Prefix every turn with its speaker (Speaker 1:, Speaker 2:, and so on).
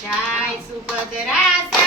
Speaker 1: Jay Subhadra